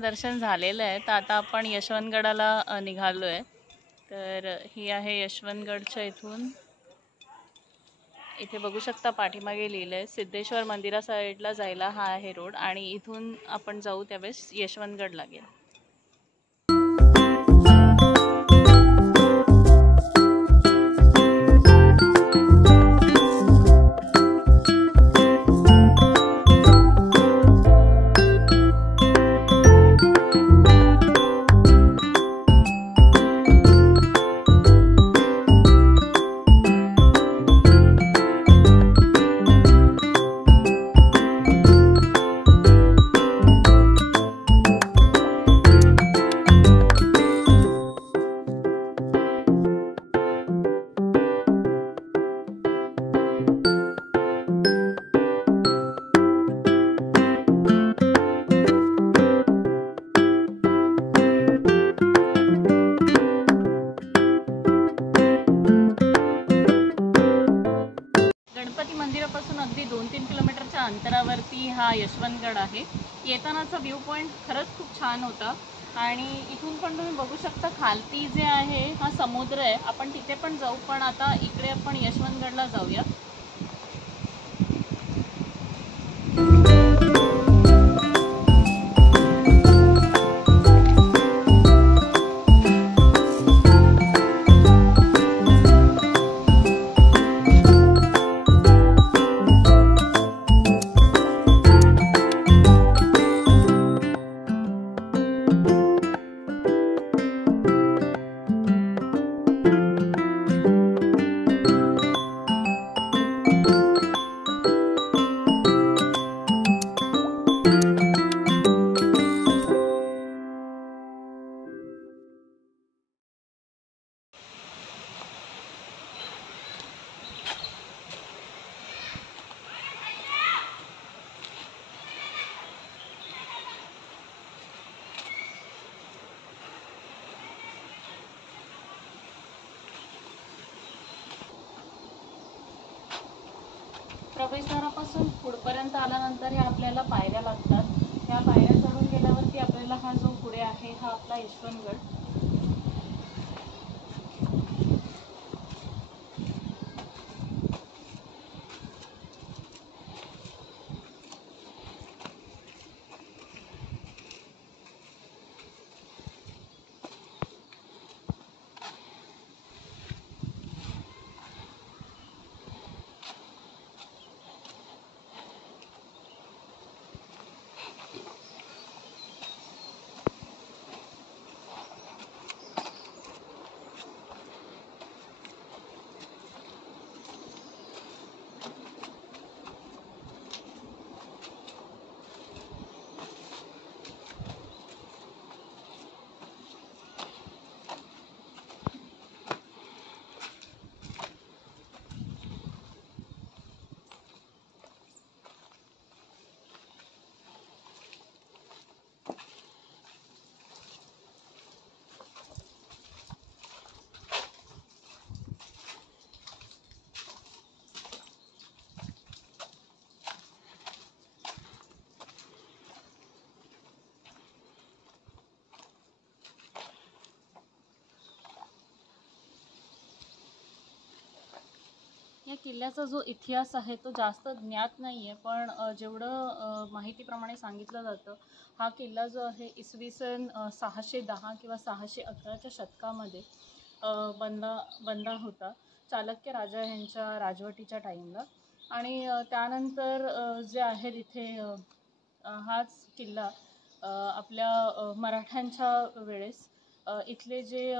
देवीचं दर्शन झालेलं आहे, तर आता आपण यशवंतगडाला निघालो आहे। तर ही आहे यशवंतगडच्या इथून, इथे बघू शकता पाठीमागे लिहिलं आहे सिद्धेश्वर मंदिरा साईडला जायला हा आहे रोड, आणि इथून आपण जाऊ त्यावेळेस यशवंतगड लागेल। गणपती मंदिरापासून अगदी 2-3 किलोमीटरच्या अंतरावरती हा यशवंतगड आहे। येतानाचा व्ह्यू पॉईंट खरंच खूप छान होता, आणि इथून पण तुम्ही बघू शकता खालती जे आहे हा समुद्र आहे, आपण तिथे पण जाऊ, पण आता इकडे आपण यशवंतगडला जाऊया। प्रवेशद्वारापासून पुढपर्यंत आल्यानंतर ह्या आपल्याला पायऱ्या लागतात, ह्या पायऱ्या चढून गेल्यावरती आपल्याला हा जो पुढे आहे हा आपला यशवंतगड। या किल्ल्याचा जो इतिहास आहे तो जास्त ज्ञात नाही आहे, पण जेवढं माहितीप्रमाणे सांगितलं जातं, हा किल्ला जो आहे इसवी सन 610 किंवा 611च्या शतकामध्ये बनला होता, चालुक्य राजा यांच्या राजवटीच्या टाईमला। आणि त्यानंतर जे आहे तिथे हाच किल्ला आपल्या मराठ्यांच्या वेळेस इथले जे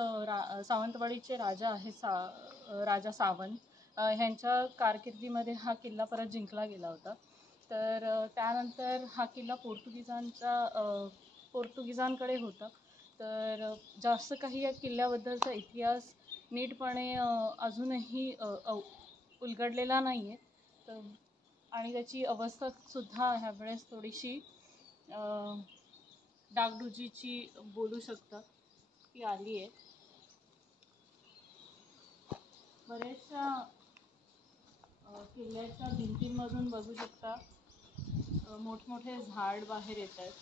सावंतवाडीचे राजा आहेत, राजा सावंत ह्यांच्या कारकिर्दीमध्ये हा किल्ला परत जिंकला गेला होता। तर त्यानंतर हा किल्ला पोर्तुगीजांकडे होता। तर जास्त काही या किल्ल्याबद्दलचा इतिहास नीटपणे अजूनही उलगडलेला नाही आहे, तर आणि त्याची अवस्थासुद्धा ह्यावेळेस थोडीशी डागडुजीची बोलू शकता ती आली आहे। बरेचशा किल्ल्याच्या भिंतींमधून बघू शकता मोठमोठे झाड बाहेर येत आहेत।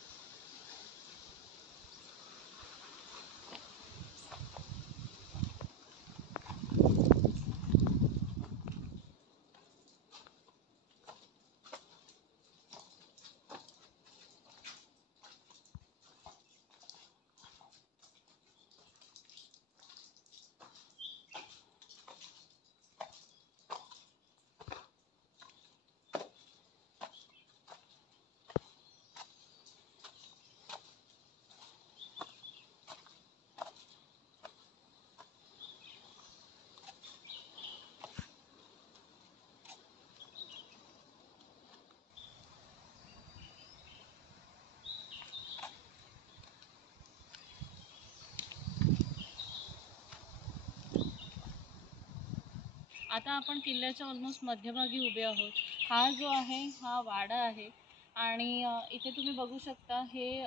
आता आपण किल्ल्याच्या ऑलमोस्ट मध्यभागी उभे आहोत. हा जो आहे हा वाडा आहे आणि इथे तुम्ही बघू शकता हे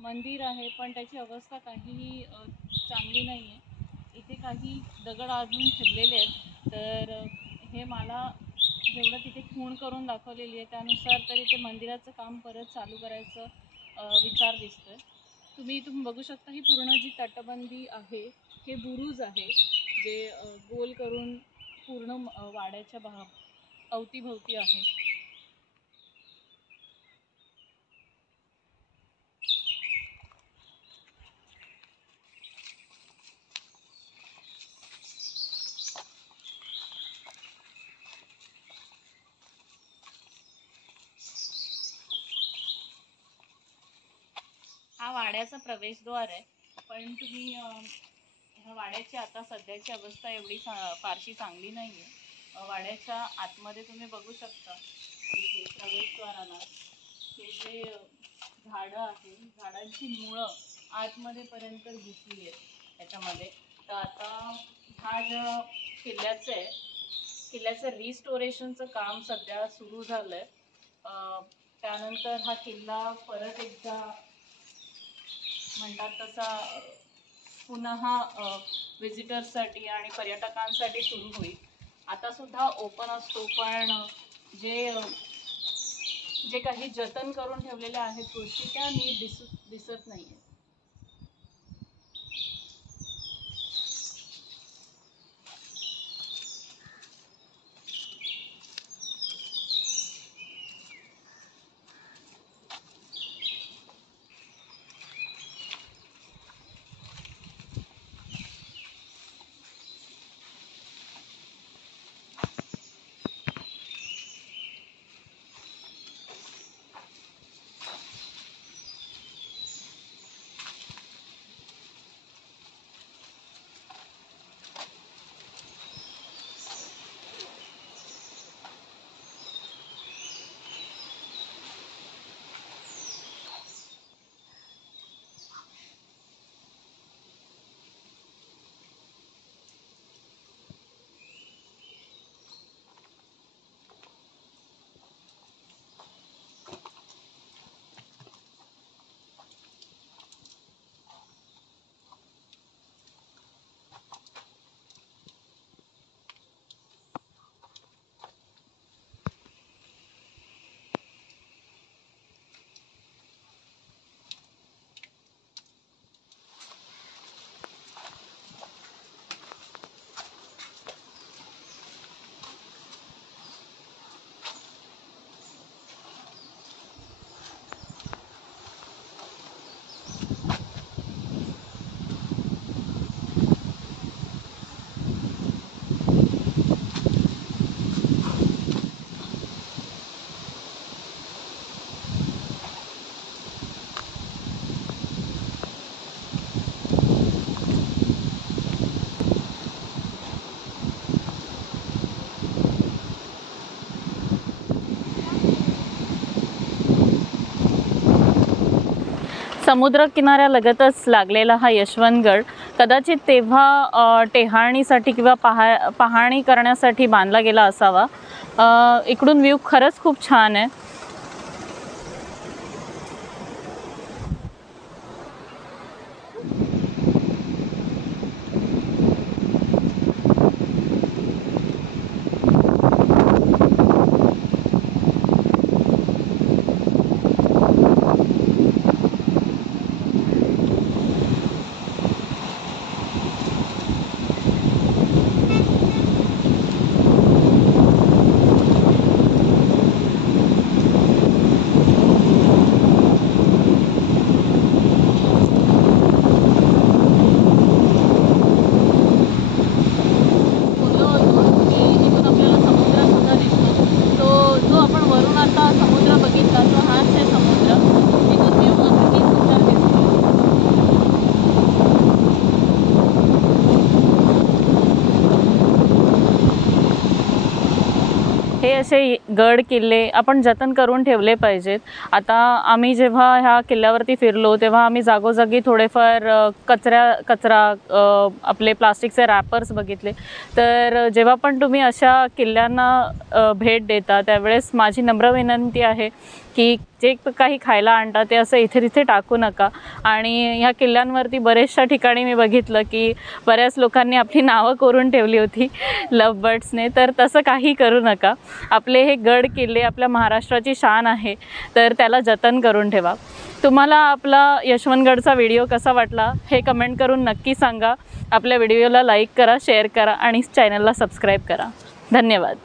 मंदिर आहे, पण त्याची अवस्था काहीही चांगली नाही आहे. इथे काही दगड अजून ठेवलेले आहेत. तर हे मला जेवढं तिथे खूण करून दाखवलेली आहे त्यानुसार तरी ते मंदिराचं काम परत चालू करायचं विचार दिसतोय. तुम्ही इथून बघू शकता ही पूर्ण जी तटबंदी आहे हे बुरुज आहे जे गोल करून पूर्ण वाड्याच्या अवतीभवती आहे. हा वाड्याचा प्रवेशद्वार आहे, पण तुम्ही ह्या वाड्याची आता सध्याची अवस्था एवढी फारशी चांगली नाही आहे. वाड्याच्या आतमध्ये तुम्ही बघू शकता इथे प्रवेशद्वाराला हे जे झाडं आहे, झाडांची मुळं आतमध्ये पर्यंत घुसली आहेत याच्यामध्ये. तर आता हा जो किल्ल्याचं रिस्टोरेशनचं काम सध्या सुरू झालं आहे. त्यानंतर हा किल्ला परत एकदा म्हणतात तसा पुन्हा विजिटर्ससाठी आणि पर्यटकांसाठी सुरू होईल. आता सुद्धा ओपन असतो, पण जे काही जतन करून ठेवलेल्या आहेत गोष्टी त्या नीट दिसत नाही आहेत. समुद्र किनाऱ्यालगतच लागलेला हा यशवंतगड कदाचित तेव्हा टेहाळणीसाठी किंवा पाहणी करण्यासाठी बांधला गेला असावा. इकडून व्ह्यू खरंच खूप छान आहे. हे असे गड किल्ले आपण जतन करून ठेवले पाहिजेत. आता आम्ही जेव्हा ह्या किल्ल्यावरती फिरलो तेव्हा आम्ही जागोजागी थोडेफार कचरा आपले प्लास्टिकचे रॅपर्स बघितले. तर जेव्हा पण तुम्ही अशा किल्ल्यांना भेट देता त्यावेळेस माझी नम्र विनंती आहे की जे काही खायला आणता ते असं इथे तिथे टाकू नका. आणि ह्या किल्ल्यांवरती बरेचशा ठिकाणी मी बघितलं की बऱ्याच लोकांनी आपली नावं कोरून ठेवली होती लव्ह बर्ड्सने. तर तसं काही करू नका. आपले हे गड किल्ले आपल्या महाराष्ट्राची शान आहे, तर त्याला जतन करून ठेवा. तुम्हाला आपला यशवंतगडचा व्हिडिओ कसा वाटला हे कमेंट करून नक्की सांगा. आपल्या व्हिडिओला लाईक करा, शेअर करा आणि चॅनलला सबस्क्राईब करा. धन्यवाद.